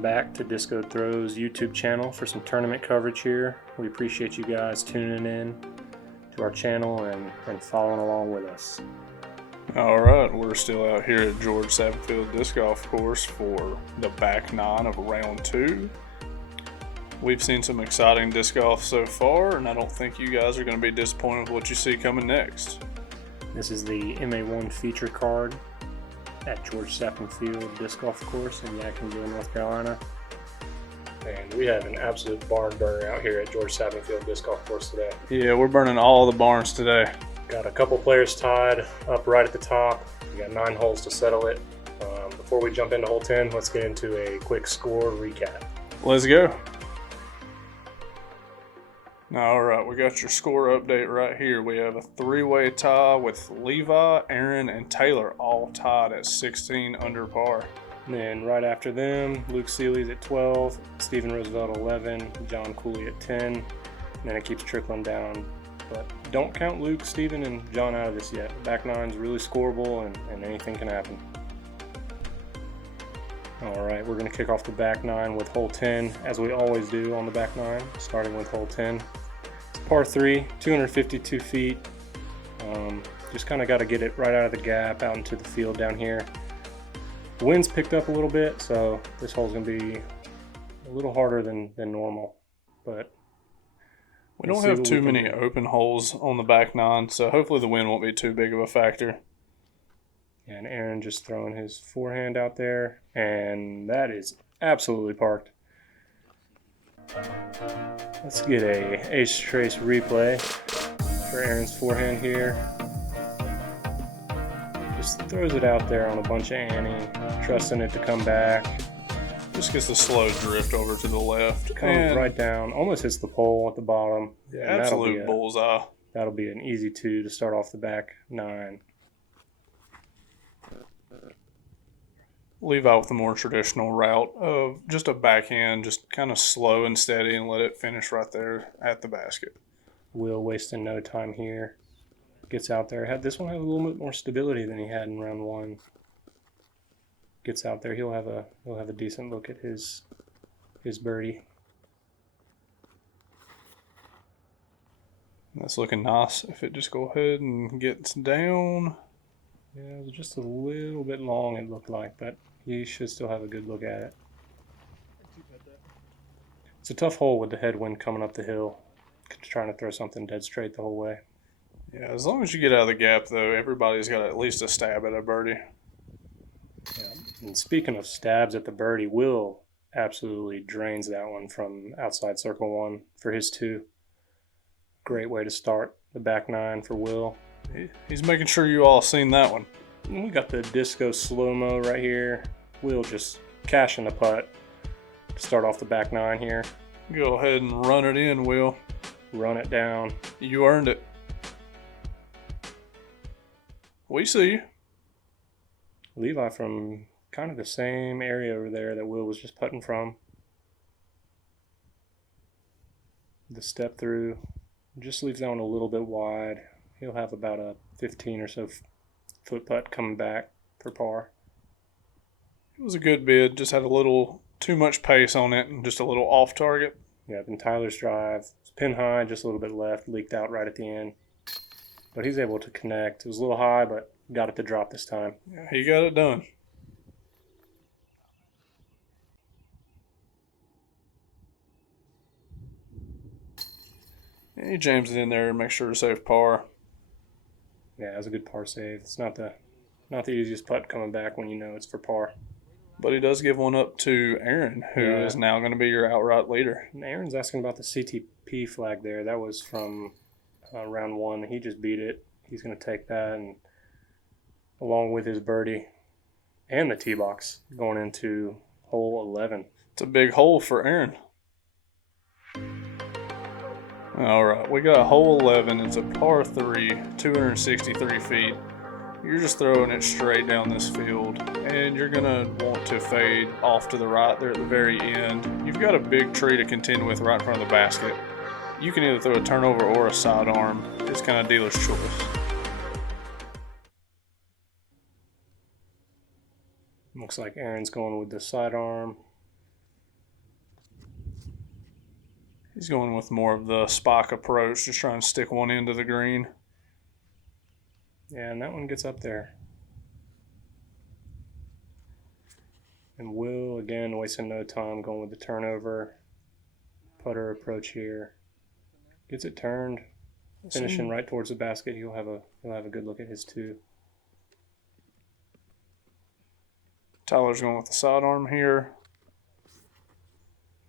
Welcome back to Disco Throws YouTube channel for some tournament coverage here. We appreciate you guys tuning in to our channel and following along with us. Alright, we're still out here at George Sappenfield Disc Golf Course for the back nine of round 2. We've seen some exciting disc golf so far, and I don't think you guys are going to be disappointed with what you see coming next. This is the MA1 feature card at George Sappenfield Disc Golf Course in Jacksonville, North Carolina. And we have an absolute barn burner out here at George Sappenfield Disc Golf Course today. Yeah, we're burning all the barns today. Got a couple players tied up right at the top. We got 9 holes to settle it. Before we jump into hole 10, let's get into a quick score recap. Let's go. Alright, we got your score update right here. We have a 3-way tie with Levi, Aaron, and Taylor all tied at 16 under par. And then right after them, Luke Seeley's at 12, Stephen Roosevelt 11, John Cooley at 10, and then it keeps trickling down. But don't count Luke, Stephen, and John out of this yet. Back nine's really scoreable and anything can happen. Alright, we're going to kick off the back nine with hole 10, as we always do on the back nine, starting with hole 10. It's par 3, 252 feet. Just kind of got to get it right out of the gap, out into the field down here. The wind's picked up a little bit, so this hole's going to be a little harder than normal. But we don't have too many open holes on the back nine, so hopefully the wind won't be too big of a factor. And Aaron just throwing his forehand out there, and that is absolutely parked. Let's get a ace trace replay for Aaron's forehand here. Just throws it out there on a bunch of Annie, trusting it to come back. Just gets a slow drift over to the left. Comes right down, almost hits the pole at the bottom. Yeah, absolute bullseye. That'll be an easy 2 to start off the back nine. Levi with the more traditional route of just a backhand, just kind of slow and steady and let it finish right there at the basket. Will wasting no time here. Gets out there. This one has a little bit more stability than he had in round 1. Gets out there. He'll have a decent look at his birdie. That's looking nice. If it just go ahead and gets down. Yeah, it was just a little bit long, it looked like, but he should still have a good look at it. It's a tough hole with the headwind coming up the hill. Trying to throw something dead straight the whole way. Yeah, as long as you get out of the gap, though, everybody's got at least a stab at a birdie. Yeah. And speaking of stabs at the birdie, Will absolutely drains that one from outside circle 1 for his 2. Great way to start the back nine for Will. He's making sure you all seen that one. And we got the disco slow-mo right here. Will just cashing the putt to start off the back nine here. Go ahead and run it in, Will. Run it down. You earned it. We see you. Levi from kind of the same area over there that Will was just putting from. The step through just leaves that one a little bit wide. He'll have about a 15 or so foot putt coming back for par. It was a good bid. Just had a little too much pace on it and just a little off target. Yeah, then Tyler's drive. It's pin high, just a little bit left, leaked out right at the end. But he's able to connect. It was a little high, but got it to drop this time. Yeah, he got it done. And he jams it in there and makes sure to save par. Yeah, it was a good par save. It's not the easiest putt coming back when you know it's for par. But he does give one up to Aaron, who is now going to be your outright leader. And Aaron's asking about the CTP flag there. That was from round 1. He just beat it. He's going to take that, and along with his birdie and the tee box going into hole 11. It's a big hole for Aaron. All right, we got hole 11. It's a par 3, 263 feet. You're just throwing it straight down this field, and you're going to want to fade off to the right there at the very end. You've got a big tree to contend with right in front of the basket. You can either throw a turnover or a sidearm. It's kind of dealer's choice. Looks like Aaron's going with the sidearm. He's going with more of the spike approach, just trying to stick one into the green. Yeah, and that one gets up there. And Will, again, wasting no time, going with the turnover. Putter approach here. Gets it turned, finishing right towards the basket. He'll have a good look at his 2. Tyler's going with the sidearm here.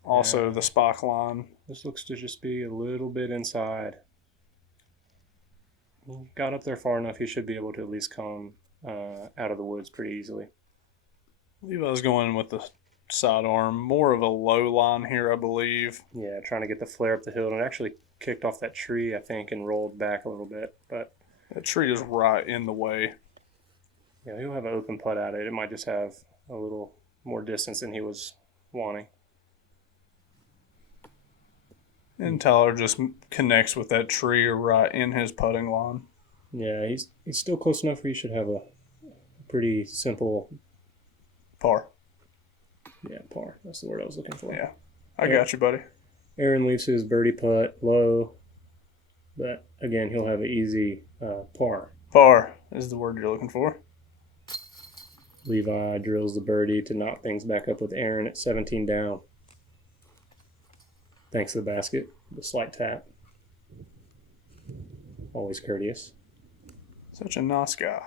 Also the spike line. This looks to just be a little bit inside. He got up there far enough, he should be able to at least come out of the woods pretty easily. Levi's going with the sidearm. More of a low line here, I believe. Yeah, trying to get the flare up the hill. And it actually kicked off that tree, I think, and rolled back a little bit. But that tree is right in the way. Yeah, he'll have an open putt at it. It might just have a little more distance than he was wanting. And Tyler just connects with that tree right in his putting line. Yeah, he's still close enough where he should have a pretty simple par. Yeah, par. That's the word I was looking for. Yeah, I got you, buddy. Aaron leaves his birdie putt low, but again, he'll have an easy par. Par is the word you're looking for. Levi drills the birdie to knock things back up with Aaron at 17 down. Thanks to the basket, the slight tap. Always courteous. Such a nice guy.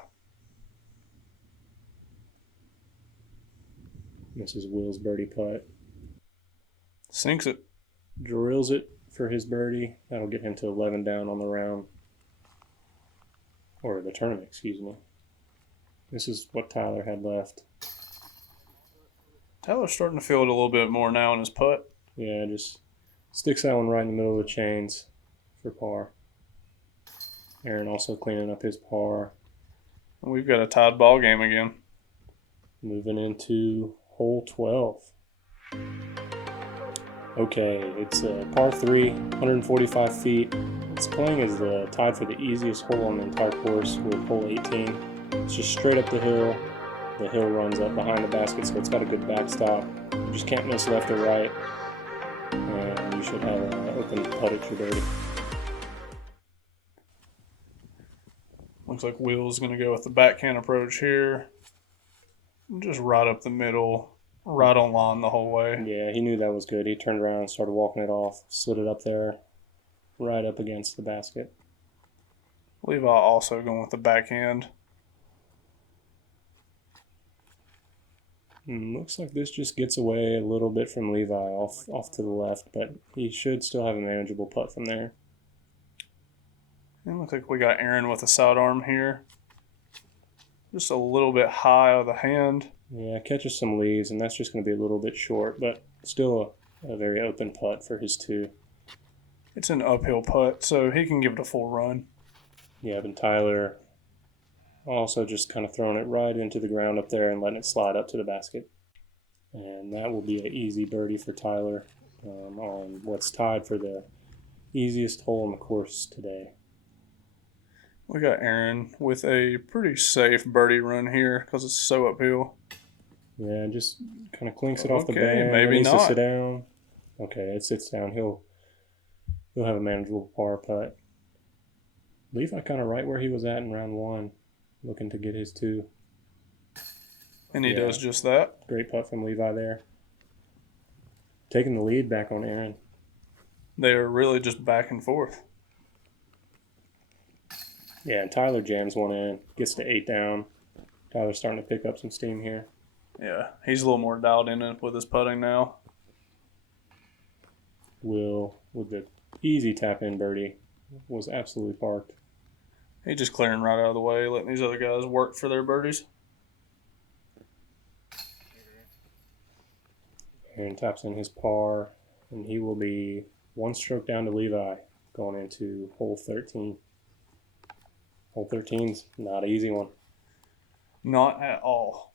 This is Will's birdie putt. Sinks it. Drills it for his birdie. That'll get him to 11 down on the round. Or the tournament, excuse me. This is what Tyler had left. Tyler's starting to feel it a little bit more now in his putt. Yeah, just sticks that one right in the middle of the chains for par. Aaron also cleaning up his par. And we've got a tied ball game again. Moving into hole 12. Okay, it's a par 3, 145 feet. It's playing as the tied for the easiest hole on the entire course with hole 18. It's just straight up the hill. The hill runs up behind the basket, so it's got a good backstop. You just can't miss left or right. And you should have an open putt at your birdie. Looks like Will's going to go with the backhand approach here. Just right up the middle, right on line the whole way. Yeah, he knew that was good. He turned around and started walking it off, slid it up there, right up against the basket. Levi also going with the backhand. Looks like this just gets away a little bit from Levi off to the left, but he should still have a manageable putt from there. It looks like we got Aaron with a sidearm here. Just a little bit high of the hand. Yeah, catches some leaves, and that's just going to be a little bit short, but still a very open putt for his 2. It's an uphill putt, so he can give it a full run. Yeah, and Tyler also just kind of throwing it right into the ground up there and letting it slide up to the basket. And that will be an easy birdie for Tyler on what's tied for the easiest hole on the course today. We got Aaron with a pretty safe birdie run here because it's so uphill. Yeah, just kind of clinks it off the Okay, band. maybe Needs not. to sit down. Okay, it sits down. He'll have a manageable par putt. Levi kind of right where he was at in round 1, looking to get his 2. And he does just that. Great putt from Levi there. Taking the lead back on Aaron. They are really just back and forth. Yeah, and Tyler jams one in, gets to 8 down. Tyler's starting to pick up some steam here. Yeah, he's a little more dialed in with his putting now. Will, with the easy tap-in birdie, was absolutely parked. He's just clearing right out of the way, letting these other guys work for their birdies. Aaron taps in his par, and he will be 1 stroke down to Levi going into hole 13. Hole 13's not an easy one. Not at all.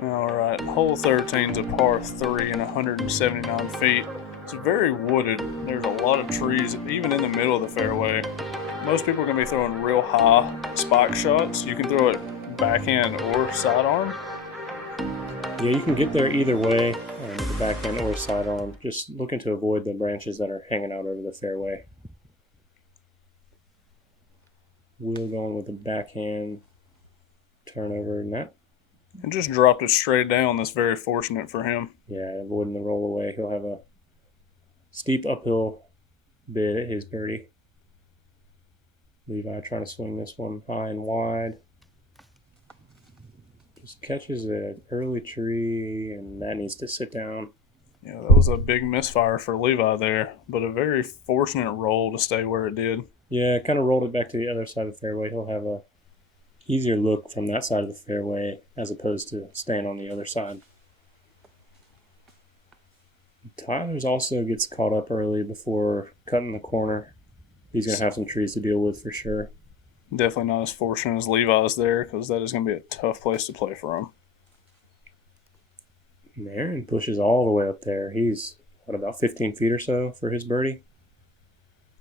All right, hole 13's a par 3 and 179 feet. It's very wooded. There's a lot of trees, even in the middle of the fairway. Most people are going to be throwing real high spike shots. You can throw it backhand or sidearm. Yeah, you can get there either way. The the backhand or sidearm, just looking to avoid the branches that are hanging out over the fairway. Will going with the backhand turnover net. And just dropped it straight down. That's very fortunate for him. Yeah, avoiding the roll away. He'll have a steep uphill bid at his birdie. Levi trying to swing this one high and wide. Just catches an early tree, and that needs to sit down. Yeah, that was a big misfire for Levi there, but a very fortunate roll to stay where it did. Yeah, kind of rolled it back to the other side of the fairway. He'll have a easier look from that side of the fairway as opposed to staying on the other side. Tyler's also gets caught up early before cutting the corner. He's going to have some trees to deal with for sure. Definitely not as fortunate as Levi's there, because that is going to be a tough place to play for him. And Aaron pushes all the way up there. He's, about 15 feet or so for his birdie?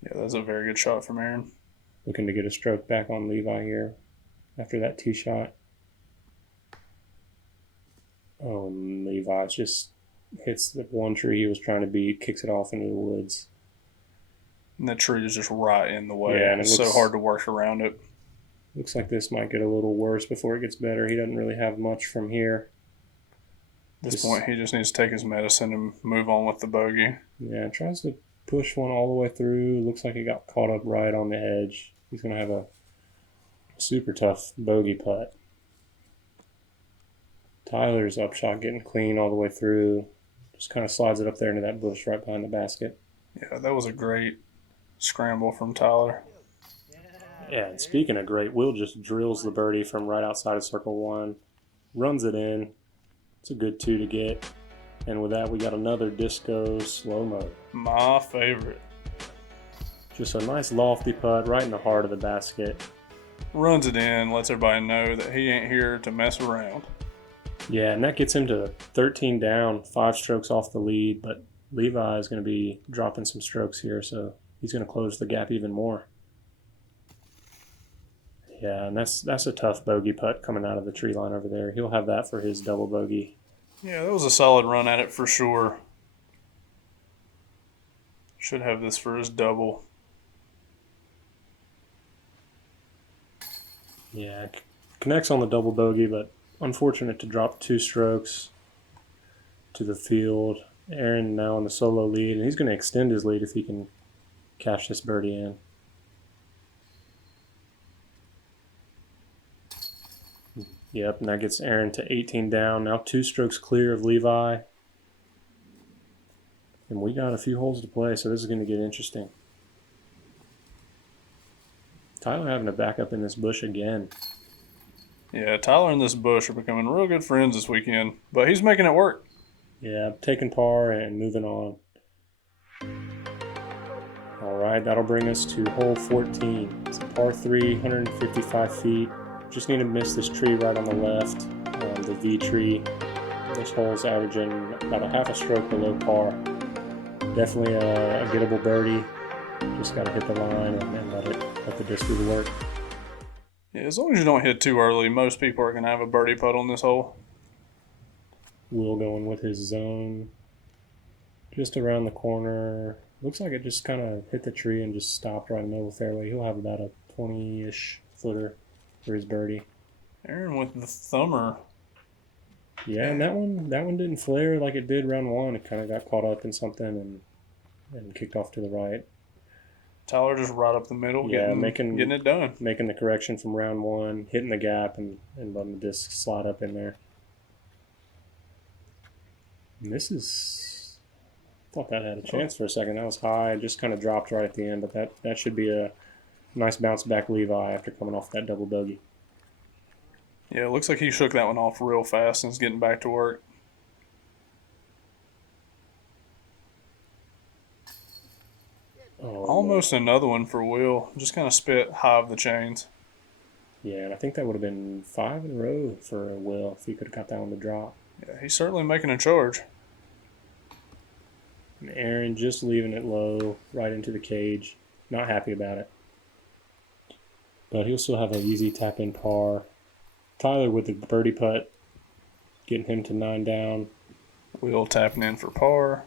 Yeah, that's a very good shot from Aaron. Looking to get a stroke back on Levi here after that tee shot. Oh, and Levi just hits the one tree he was trying to beat, kicks it off into the woods. And that tree is just right in the way. Yeah, and it's so hard to work around it. Looks like this might get a little worse before it gets better. He doesn't really have much from here. At this point, he just needs to take his medicine and move on with the bogey. Yeah, tries to push one all the way through. Looks like he got caught up right on the edge. He's going to have a super tough bogey putt. Tyler's upshot getting clean all the way through. Just kind of slides it up there into that bush right behind the basket. Yeah, that was a great scramble from Tyler. Yeah, and speaking of great, Will just drills the birdie from right outside of circle one. Runs it in. It's a good 2 to get. And with that, we got another disco slow-mo. My favorite. Just a nice lofty putt right in the heart of the basket. Runs it in, lets everybody know that he ain't here to mess around. Yeah, and that gets him to 13 down, 5 strokes off the lead, but Levi is going to be dropping some strokes here, so he's going to close the gap even more. Yeah, and that's a tough bogey putt coming out of the tree line over there. He'll have that for his double bogey. Yeah, that was a solid run at it for sure. Should have this for his double. Yeah, connects on the double bogey, but unfortunate to drop 2 strokes to the field. Aaron now in the solo lead, and he's going to extend his lead if he can cash this birdie in. Yep, and that gets Aaron to 18 down. Now 2 strokes clear of Levi. And we got a few holes to play, so this is going to get interesting. Tyler having to back up in this bush again. Yeah, Tyler and this bush are becoming real good friends this weekend, but he's making it work. Yeah, taking par and moving on. All right, that'll bring us to hole 14. It's a par 3, 155 feet. Just need to miss this tree right on the left, the V tree. This hole's averaging about a half a stroke below par. Definitely a gettable birdie. Just got to hit the line and let the disc do the work. Yeah, as long as you don't hit too early, most people are going to have a birdie putt on this hole. Will going with his zone. Just around the corner. Looks like it just kind of hit the tree and just stopped right in the middle of the fairway. He'll have about a 20-ish footer for his birdie. Aaron with the thumber. Yeah, and that one didn't flare like it did round 1. It kind of got caught up in something and kicked off to the right. Tyler just right up the middle, yeah, getting it done. Making the correction from round 1, hitting the gap and letting the disc slide up in there. And this is... I thought that had a chance for a second. That was high. It just kind of dropped right at the end, but that should be a nice bounce back Levi after coming off that double bogey. Yeah, it looks like he shook that one off real fast and is getting back to work. Oh, almost another one for Will. Just kind of spit high of the chains. Yeah, and I think that would have been 5 in a row for Will if he could have got that one to drop. Yeah, he's certainly making a charge. And Aaron just leaving it low, right into the cage. Not happy about it. But he'll still have an easy tap-in par. Tyler with the birdie putt, getting him to 9 down. Will tapping in for par.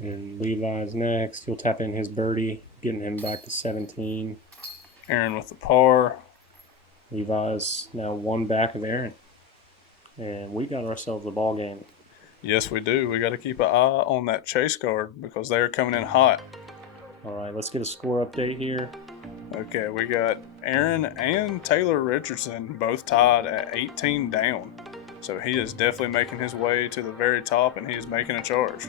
And Levi's next. He'll tap in his birdie, getting him back to 17. Aaron with the par. Levi's now one back of Aaron. And we got ourselves a ball game. Yes, we do. We got to keep an eye on that chase card because they are coming in hot. All right, let's get a score update here. Okay, we got Aaron and Taylor Richardson both tied at 18 down. So he is definitely making his way to the very top, and he is making a charge.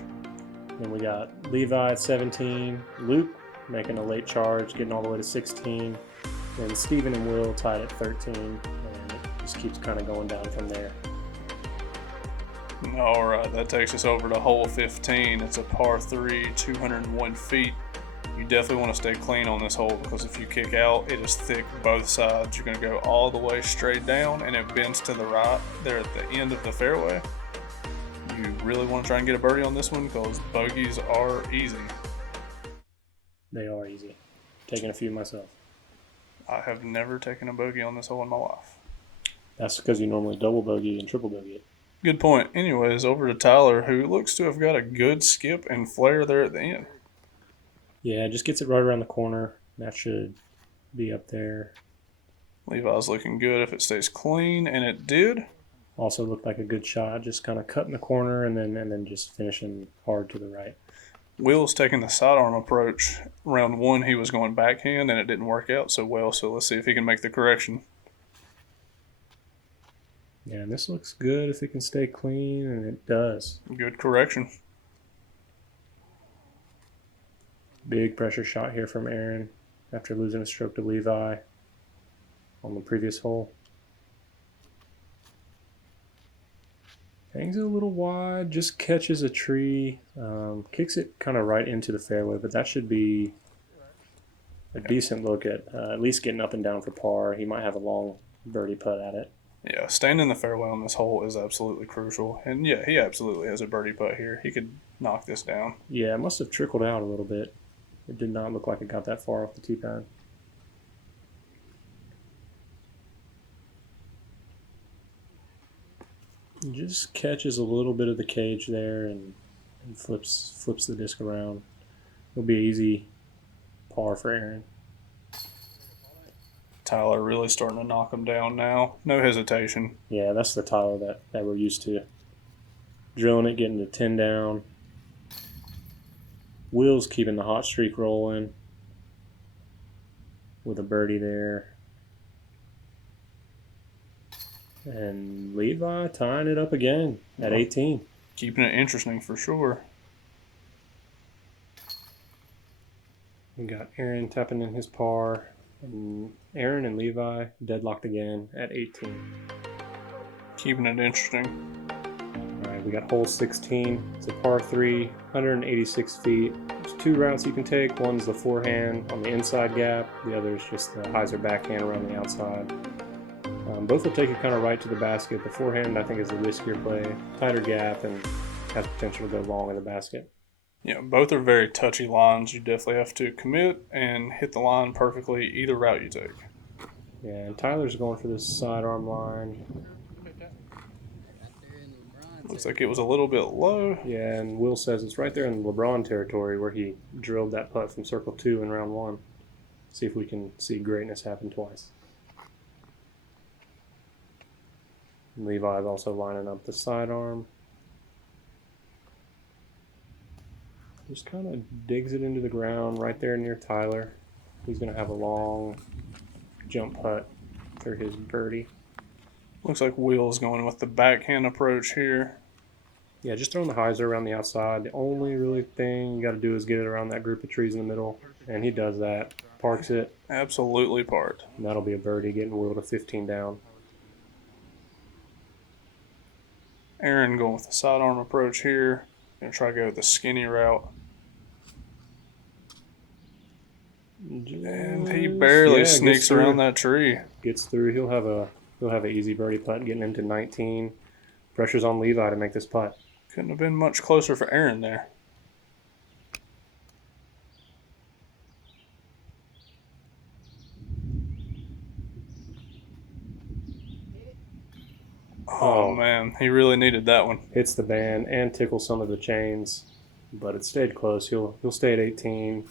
Then we got Levi at 17, Luke making a late charge, getting all the way to 16, and Steven and Will tied at 13, and it just keeps kind of going down from there. All right, that takes us over to hole 15. It's a par 3, 201 feet. You definitely want to stay clean on this hole because if you kick out, it is thick both sides. You're going to go all the way straight down, and it bends to the right there at the end of the fairway. You really want to try and get a birdie on this one because bogeys are easy. They are easy. Taking a few myself. I have never taken a bogey on this hole in my life. That's because you normally double bogey and triple bogey it. Good point. Anyways, over to Tyler, who looks to have got a good skip and flare there at the end. Yeah, just gets it right around the corner. That should be up there. Levi's looking good if it stays clean, and it did. Also looked like a good shot, just kind of cutting the corner and then just finishing hard to the right. Will's taking the sidearm approach. Round one, he was going backhand, and it didn't work out so well, so let's see if he can make the correction. Yeah, and this looks good if it can stay clean, and it does. Good correction. Big pressure shot here from Aaron after losing a stroke to Levi on the previous hole. Hangs it a little wide, just catches a tree, kicks it kind of right into the fairway, but that should be a decent look at least getting up and down for par. He might have a long birdie putt at it. Yeah, staying in the fairway on this hole is absolutely crucial. And yeah, he absolutely has a birdie putt here. He could knock this down. Yeah, it must have trickled out a little bit. It did not look like it got that far off the tee pad. Just catches a little bit of the cage there and flips the disc around. It'll be an easy par for Aaron. Tyler really starting to knock him down now. No hesitation. Yeah, that's the Tyler that we're used to. Drilling it, getting to 10 down. Will's keeping the hot streak rolling with a birdie there. And Levi tying it up again at 18. Keeping it interesting for sure. We got Aaron tapping in his par. And Aaron and Levi deadlocked again at 18. Keeping it interesting. All right, we got hole 16. It's a par 3, 186 feet. There's two routes you can take. One's the forehand on the inside gap. The other is just the hyzer backhand around the outside. Both will take you kind of right to the basket. The forehand, I think, is the riskier play. Tighter gap and has potential to go long in the basket. Yeah, both are very touchy lines. You definitely have to commit and hit the line perfectly either route you take. Yeah, and Tyler's going for this sidearm line. Looks like it was a little bit low. Yeah, and Will says it's right there in LeBron territory where he drilled that putt from circle 2 in round 1. See if we can see greatness happen twice. And Levi's also lining up the sidearm. Just kind of digs it into the ground right there near Tyler. He's going to have a long jump putt for his birdie. Looks like Will's going with the backhand approach here. Yeah, just throwing the hyzer around the outside. The only really thing you got to do is get it around that group of trees in the middle. And he does that. Parks it. Absolutely parked. And that'll be a birdie, getting Will to 15 down. Aaron going with the sidearm approach here. Gonna try to go the skinny route. And he barely sneaks around that tree. Gets through. He'll have an easy birdie putt, getting him to 19. Pressure's on Levi to make this putt. Couldn't have been much closer for Aaron there. Oh, man, he really needed that one. Hits the band and tickles some of the chains, but it stayed close. He'll stay at 18,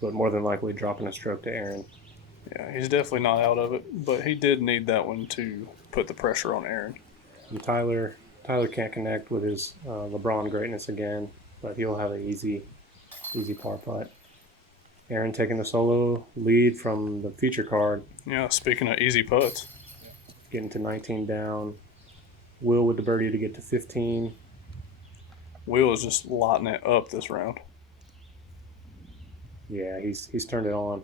but more than likely dropping a stroke to Aaron. Yeah, he's definitely not out of it, but he did need that one to put the pressure on Aaron. And Tyler can't connect with his LeBron greatness again, but he'll have an easy par putt. Aaron taking the solo lead from the feature card. Yeah, speaking of easy putts. Getting to 19 down. Will with the birdie to get to 15. Will is just lighting it up this round. Yeah, he's turned it on.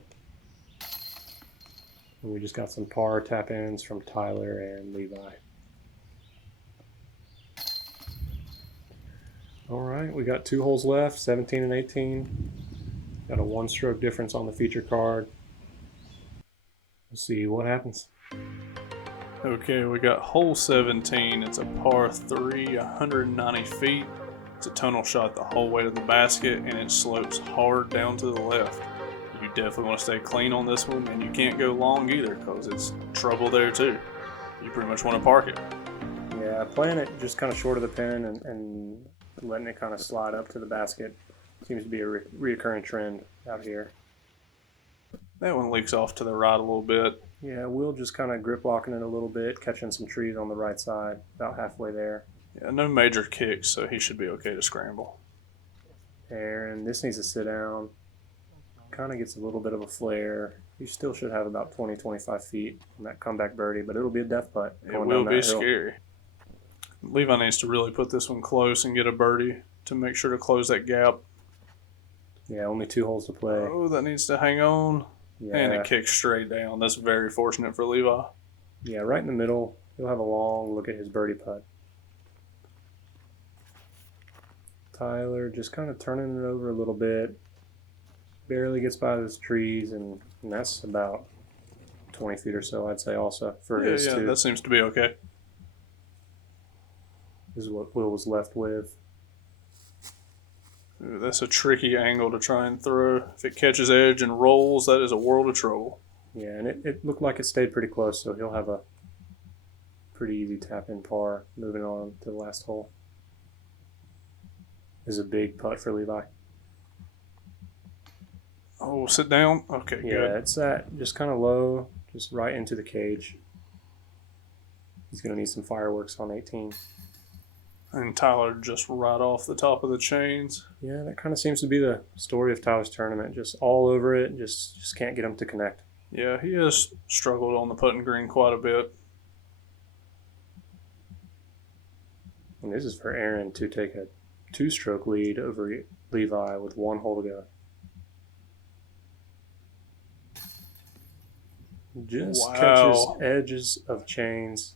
And we just got some par tap-ins from Tyler and Levi. All right, we got 2 holes left, 17 and 18. Got a 1-stroke difference on the feature card. Let's see what happens. Okay, we got hole 17. It's a par 3, 190 feet. It's a tunnel shot the whole way to the basket, and it slopes hard down to the left. You definitely want to stay clean on this one, and you can't go long either because it's trouble there too. You pretty much want to park it. Yeah, playing it just kind of short of the pin and letting it kind of slide up to the basket seems to be a reoccurring trend out here. That one leaks off to the right a little bit. Yeah, Will just kind of grip locking it a little bit, catching some trees on the right side, about halfway there. Yeah, no major kicks, so he should be okay to scramble. Aaron, this needs to sit down. Kind of gets a little bit of a flare. He still should have about 20, 25 feet on that comeback birdie, but it'll be a death putt. It will be scary. Levi needs to really put this one close and get a birdie to make sure to close that gap. Yeah, only 2 holes to play. Oh, that needs to hang on. Yeah. And it kicks straight down. That's very fortunate for Levi. Yeah, right in the middle. He'll have a long look at his birdie putt. Tyler just kind of turning it over a little bit. Barely gets by those trees, and that's about 20 feet or so, I'd say, also, for his two. Yeah, that seems to be okay. This is what Will was left with. Ooh, that's a tricky angle to try and throw. If it catches edge and rolls, that is a world of trouble. Yeah, and it looked like it stayed pretty close, so he'll have a pretty easy tap-in par moving on to the last hole. This is a big putt for Levi. Oh, sit down. Okay, Yeah, good. it's that just kind of low, just right into the cage. He's going to need some fireworks on 18. And Tyler just right off the top of the chains. Yeah, that kind of seems to be the story of Tyler's tournament. Just all over it, just can't get him to connect. Yeah, he has struggled on the putting green quite a bit. And this is for Aaron to take a 2-stroke lead over Levi with 1 hole to go. Just catches edges of chains,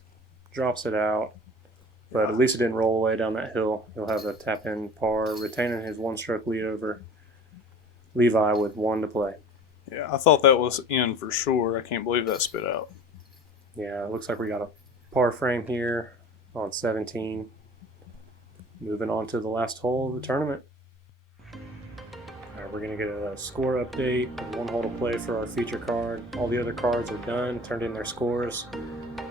drops it out. But at least it didn't roll away down that hill. He'll have a tap-in par, retaining his 1-stroke lead over Levi with 1 to play. Yeah, I thought that was in for sure. I can't believe that spit out. Yeah, it looks like we got a par frame here on 17. Moving on to the last hole of the tournament. All right, we're going to get a score update. 1 hole to play for our feature card. All the other cards are done, turned in their scores.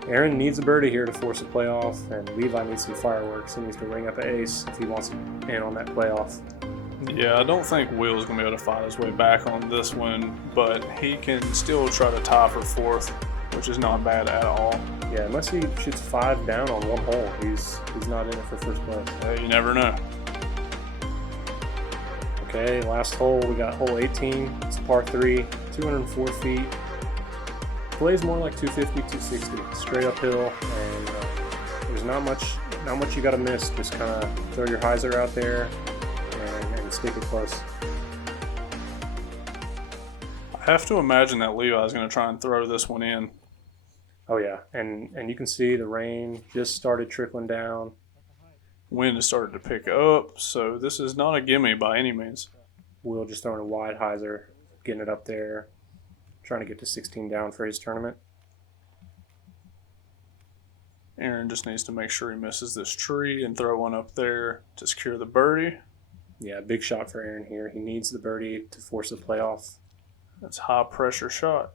Aaron needs a birdie here to force a playoff, and Levi needs some fireworks. He needs to ring up an ace if he wants in on that playoff. Yeah, I don't think Will's going to be able to fight his way back on this one, but he can still try to tie for 4th, which is not bad at all. Yeah, unless he shoots 5 down on 1 hole, he's not in it for first place. You never know. Okay, last hole, we got hole 18. It's a par 3, 204 feet. Plays more like 250, 260, straight uphill, and there's not much you got to miss. Just kind of throw your hyzer out there and stick it close. I have to imagine that Levi's going to try and throw this one in. Oh yeah, and you can see the rain just started trickling down. Wind has started to pick up, so this is not a gimme by any means. Will just throwing a wide hyzer, getting it up there, trying to get to 16 down for his tournament. Aaron just needs to make sure he misses this tree and throw one up there to secure the birdie. Yeah, big shot for Aaron here. He needs the birdie to force the playoff. That's a high pressure shot.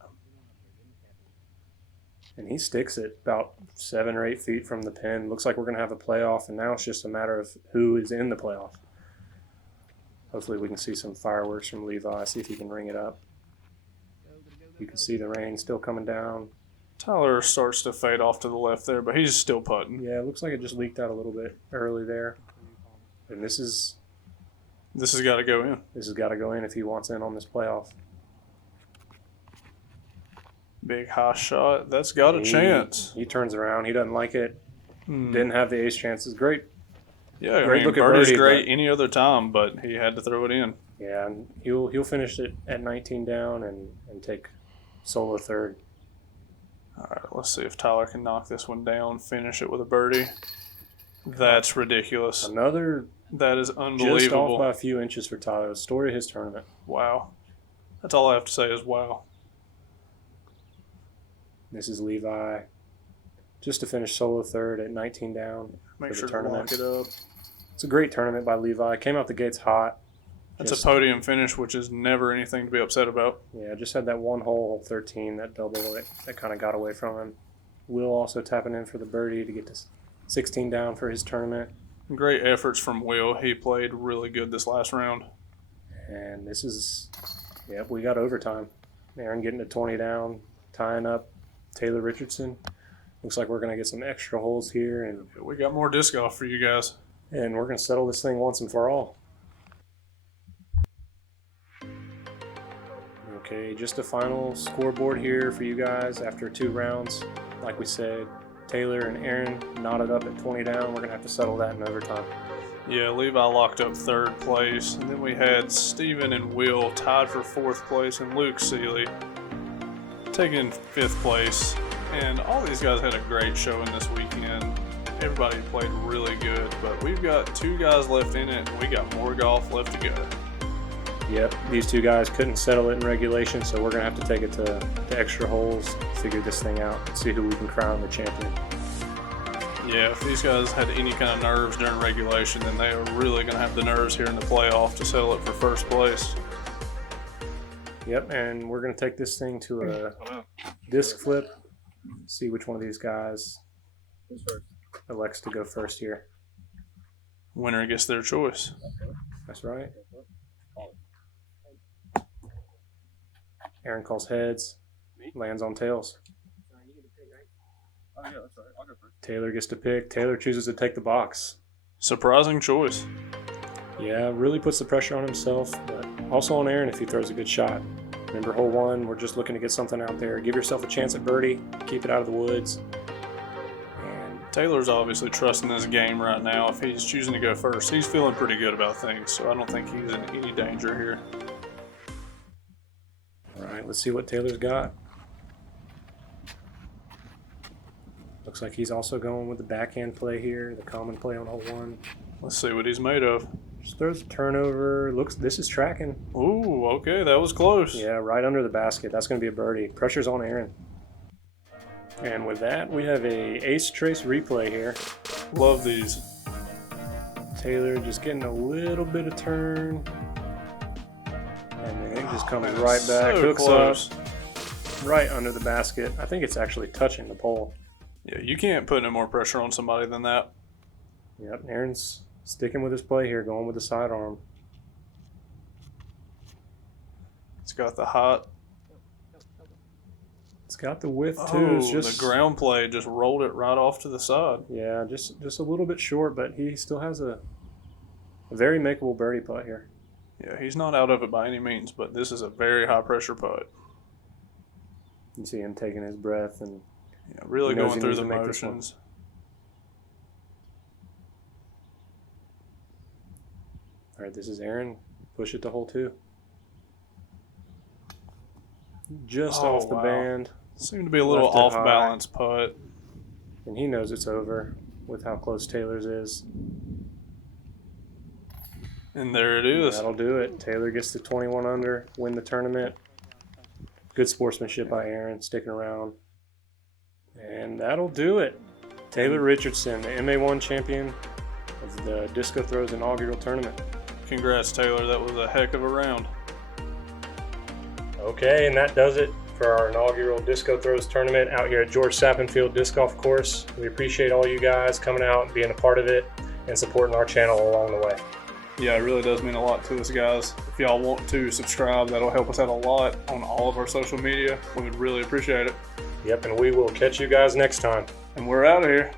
And he sticks it about 7 or 8 feet from the pin. Looks like we're going to have a playoff, and now it's just a matter of who is in the playoff. Hopefully we can see some fireworks from Levi, see if he can ring it up. You can see the rain still coming down. Tyler starts to fade off to the left there, but he's still putting. Yeah, it looks like it just leaked out a little bit early there. And this has got to go in. This has got to go in if he wants in on this playoff. Big high shot. That's got a chance. He turns around. He doesn't like it. Didn't have the ace chances. Great. Yeah, great look at birdie's birdie, great any other time, but he had to throw it in. Yeah, and he'll finish it at 19 down and take solo third. All right, let's see if Tyler can knock this one down, finish it with a birdie. That's ridiculous. That is unbelievable. Just off by a few inches for Tyler. The story of his tournament. Wow. That's all I have to say is wow. This is Levi. Just to finish solo third at 19 down. Make for sure the tournament. to lock it up. It's a great tournament by Levi. Came out the gates hot. That's a podium finish, which is never anything to be upset about. Yeah, just had that one hole, 13, that double that kind of got away from him. Will also tapping in for the birdie to get to 16 down for his tournament. Great efforts from Will. He played really good this last round. And this is, yep, we got overtime. Aaron getting to 20 down, tying up Taylor Richardson. Looks like we're going to get some extra holes here. And we got more disc golf for you guys. And we're going to settle this thing once and for all. Okay, just a final scoreboard here for you guys after 2 rounds. Like we said, Taylor and Aaron knotted up at 20 down. We're going to have to settle that in overtime. Yeah, Levi locked up 3rd place. And then we had Steven and Will tied for 4th place, and Luke Seeley taking 5th place. And all these guys had a great showing this weekend. Everybody played really good, but we've got 2 guys left in it, and we got more golf left to go. Yep, these 2 guys couldn't settle it in regulation, so we're going to have to take it to extra holes, figure this thing out, and see who we can crown the champion. Yeah, if these guys had any kind of nerves during regulation, then they are really going to have the nerves here in the playoff to settle it for 1st place. Yep, and we're going to take this thing to a disc flip, see which one of these guys elects to go first here. Winner gets their choice. That's right. Aaron calls heads, lands on tails. Oh, yeah, that's right. I'll go first. Taylor gets to pick. Taylor chooses to take the box. Surprising choice. Yeah, really puts the pressure on himself, but also on Aaron if he throws a good shot. Remember, hole 1, we're just looking to get something out there. Give yourself a chance at birdie. Keep it out of the woods. And Taylor's obviously trusting this game right now. If he's choosing to go first, he's feeling pretty good about things, so I don't think he's in any danger here. All right, let's see what Taylor's got. Looks like he's also going with the backhand play here, the common play on hole 1. Let's see what he's made of. Just throws a turnover. This is tracking. Ooh, okay, that was close. Yeah, right under the basket. That's going to be a birdie. Pressure's on Aaron. And with that, we have a ace trace replay here. Love these. Taylor just getting a little bit of turn. And then it just comes right back, so hooks close. up, right under the basket. I think it's actually touching the pole. Yeah, you can't put any more pressure on somebody than that. Yep, Aaron's sticking with his play here, going with the sidearm. It's got the hot. It's got the width too. It's just the ground play just rolled it right off to the side. Yeah, just a little bit short, but he still has a very makeable birdie putt here. Yeah, he's not out of it by any means, but this is a very high pressure putt. You see him taking his breath and really he knows going he through needs the to make this one. motions. All right, this is Aaron. Push it to hole 2. Just off the band. Seemed to be a little Left it off high. balance putt. And he knows it's over with how close Taylor's is. And there it is. That'll do it. Taylor gets to 21 under, win the tournament. Good sportsmanship by Aaron, sticking around. And that'll do it. Taylor Richardson, the MA1 champion of the Disco Throws inaugural tournament. Congrats, Taylor. That was a heck of a round. Okay, and that does it for our inaugural disco throws tournament out here at George Sappenfield Disc Golf Course. We appreciate all you guys coming out and being a part of it and supporting our channel along the way. Yeah, it really does mean a lot to us, guys. If y'all want to subscribe, that'll help us out a lot on all of our social media. We would really appreciate it. Yep, and we will catch you guys next time. And we're out of here.